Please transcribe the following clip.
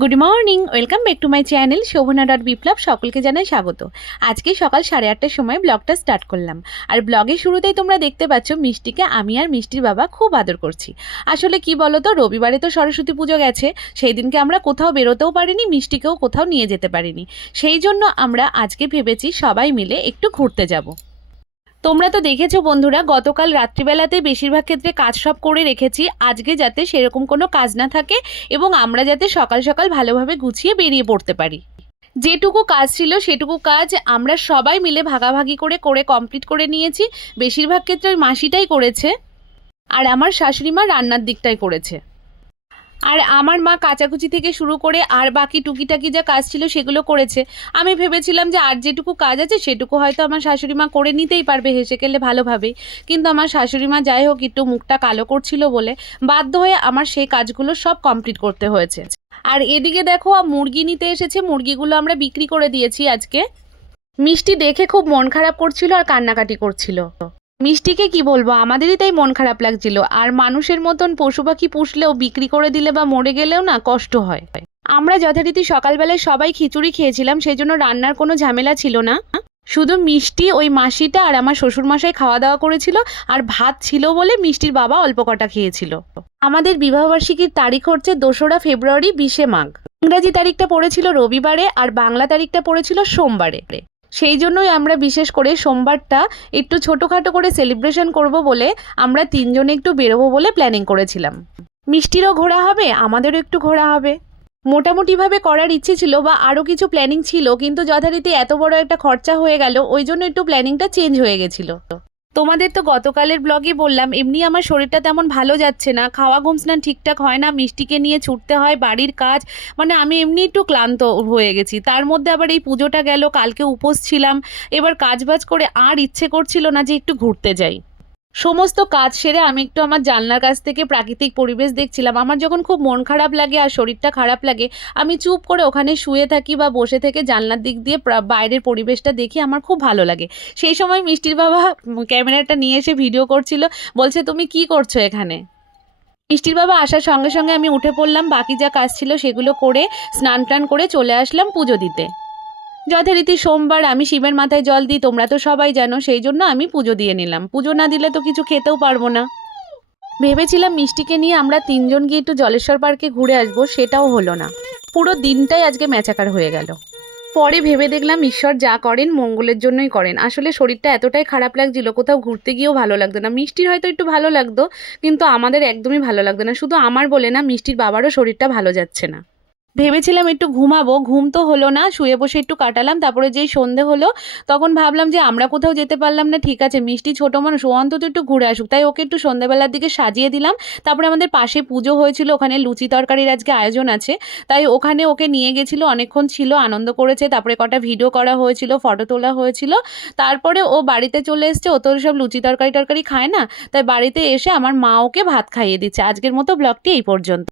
Good morning welcome back to my channel Shobhana dot Biplab সকলকে জানাই স্বাগত। আজকে সকাল সাড়ে আটটার সময় ব্লগটা স্টার্ট করলাম। আর ব্লগের শুরুতেই তোমরা দেখতে পাচ্ছ, মিষ্টিকে আমি আর মিষ্টির বাবা খুব আদর করছি। আসলে কি বলো তো রবিবারে তো সরস্বতী পুজো গেছে সেই দিনকে আমরা কোথাও বেরোতেও পারিনি, মিষ্টিকেও কোথাও নিয়ে যেতে পারিনি। সেই জন্য আমরা আজকে ভেবেছি সবাই মিলে একটু ঘুরতে যাব। তোমরা তো দেখেছ বন্ধুরা, গতকাল রাত্রিবেলাতে বেশিরভাগ ক্ষেত্রে কাজ সব করে রেখেছি। আজকে যাতে সেরকম কোনো কাজ না থাকে এবং আমরা যাতে সকাল সকাল ভালোভাবে গুছিয়ে বেরিয়ে পড়তে পারি। যেটুকু কাজ ছিল সেটুকু কাজ আমরা সবাই মিলে ভাগাভাগি করে করে কমপ্লিট করে নিয়েছি। বেশিরভাগ ক্ষেত্রে ওই মাসিটাই করেছে আর আমার শাশুড়ি মা রান্নার দিকটাই করেছে। আর আমার মা কাচাকুচি থেকে শুরু করে আর বাকি টুকিটাকি যা কাজ ছিল সেগুলো করেছে। আমি ভেবেছিলাম যে আর যেটুকু কাজ আছে সেটুকু হয়তো আমার শাশুড়ি মা করে নিতেই পারবে হেসে গেলে ভালোভাবেই কিন্তু আমার শাশুড়ি মা যাই হোক একটু মুখটা কালো করছিল বলে বাধ্য হয়ে আমার সেই কাজগুলো সব কমপ্লিট করতে হয়েছে। আর এদিকে দেখো মুরগি নিতে এসেছে। মুরগিগুলো আমরা বিক্রি করে দিয়েছি আজকে। মিষ্টি দেখে খুব মন খারাপ করছিল আর কান্নাকাটি করছিল। মিষ্টিকে কি বলব? আমাদেরই তাই মন খারাপ লাগছিল। আর মানুষের মতন পশু পাখি পুষলেও বিক্রি করে দিলে বা মরে গেলেও না কষ্ট হয়। আমরা যথারীতি সকালবেলায় সবাই খিচুড়ি খেয়েছিলাম সেই জন্য রান্নার কোনো ঝামেলা ছিল না। শুধু মিষ্টি, ওই মাসিটা আর আমার শ্বশুরমশাই খাওয়া দাওয়া করেছিল, আর ভাত ছিল বলে মিষ্টির বাবা অল্প কটা খেয়েছিল। আমাদের বিবাহবার্ষিকীর তারিখ হচ্ছে দোসরা ফেব্রুয়ারি, বিশে মাঘ। ইংরাজি তারিখটা পড়েছিল রবিবারে, আর বাংলা তারিখটা পড়েছিল সোমবারে। সেই জন্যই আমরা বিশেষ করে সোমবারটা একটু ছোটোখাটো করে সেলিব্রেশন করব বলে আমরা তিনজনে একটু বেরোবো বলে প্ল্যানিং করেছিলাম। মিষ্টিরও ঘোরা হবে, আমাদেরও একটু ঘোরা হবে। মোটামুটিভাবে করার ইচ্ছে ছিল বা আরও কিছু প্ল্যানিং ছিল, কিন্তু যথারীতি এত বড় একটা খরচা হয়ে গেল, ওই জন্য একটু প্ল্যানিংটা চেঞ্জ হয়ে গেছিল। তোমাদের তো গতকালের ব্লগে বললাম, এমনি আমার শরীরটা তেমন ভালো যাচ্ছে না। খাওয়া ঘুম স্নান ঠিকঠাক হয় না, মিষ্টিকে নিয়ে ছুটতে হয়, বাড়ির কাজ। মানে আমি এমনি একটু ক্লান্ত হয়ে গেছি। তার মধ্যে আবার এই পুজোটা গেল, কালকে উপোস ছিলাম। এবার কাজবাজ করে আর ইচ্ছে করছিল না যে একটু ঘুরতে যাই। সমস্ত কাজ সেরে আমি একটু আমার জানলার কাছ থেকে প্রাকৃতিক পরিবেশ দেখছিলাম। আমার যখন খুব মন খারাপ লাগে আর শরীরটা খারাপ লাগে, আমি চুপ করে ওখানে শুয়ে থাকি বা বসে থেকে জানলার দিক দিয়ে বাইরের পরিবেশটা দেখি, আমার খুব ভালো লাগে। সেই সময় মিষ্টির বাবা ক্যামেরাটা নিয়ে এসে ভিডিও করছিল, বলছে, তুমি কি করছ এখানে? মিষ্টির বাবা আসার সঙ্গে সঙ্গে আমি উঠে পড়লাম, বাকি যা কাজ ছিল সেগুলো করে স্নান টান করে চলে আসলাম পুজো দিতে। যথারীতি সোমবার আমি শিবের মাথায় জল দিই, তোমরা তো সবাই জানো, সেই জন্য আমি পুজো দিয়ে নিলাম। পুজো না দিলে তো কিছু খেতেও পারব না। ভেবেছিলাম মিষ্টিকে নিয়ে আমরা তিনজন গিয়ে একটু জলেশ্বর পার্কে ঘুরে আসব, সেটাও হলো না। পুরো দিনটাই আজকে ম্যাচাকার হয়ে গেল। পরে ভেবে দেখলাম ঈশ্বর যা করেন, মঙ্গলের জন্যই করেন। আসলে শরীরটা এতটাই খারাপ লাগছিল, কোথাও ঘুরতে গিয়েও ভালো লাগতো না। মিষ্টির হয়তো একটু ভালো লাগতো, কিন্তু আমাদের একদমই ভালো লাগতো না। শুধু আমার বলে না, মিষ্টির বাবারও শরীরটা ভালো যাচ্ছে না। ভেবেছিলাম একটু ঘুমাবো, ঘুম তো হলো না, শুয়ে বসে একটু কাটালাম, তারপরে যেই সন্ধে হলো, তখন ভাবলাম যে আমরা কোথাও যেতে পারলাম না, ঠিক আছে, মিষ্টি ছোটো মানুষ, ও অন্তত একটু ঘুরে আসুক, তাই ওকে একটু সন্ধেবেলার দিকে সাজিয়ে দিলাম, তারপরে আমাদের পাশে পুজো হয়েছিল, ওখানে লুচি তরকারির আজকে আয়োজন আছে, তাই ওখানে ওকে নিয়ে গেছিল, অনেকক্ষণ ছিল, আনন্দ করেছে, তারপরে কটা ভিডিও করা হয়েছিল, ফটো তোলা হয়েছিল, তারপরে ও বাড়িতে চলে এসছে, ও তো সব লুচি তরকারি টরকারি খায় না, তাই বাড়িতে এসে আমার মা ওকে ভাত খাইয়ে দিচ্ছে, আজকের মতো ব্লগটি এই পর্যন্ত।